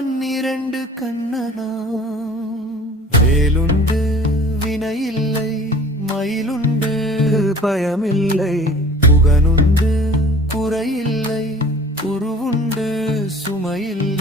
பன்னிரண்டு கண்ணனா வேலுண்டு வினையில்லை மயிலுண்டு பயமில்லை புகனுண்டு குறையில்லை உருவுண்டு சுமையில்லை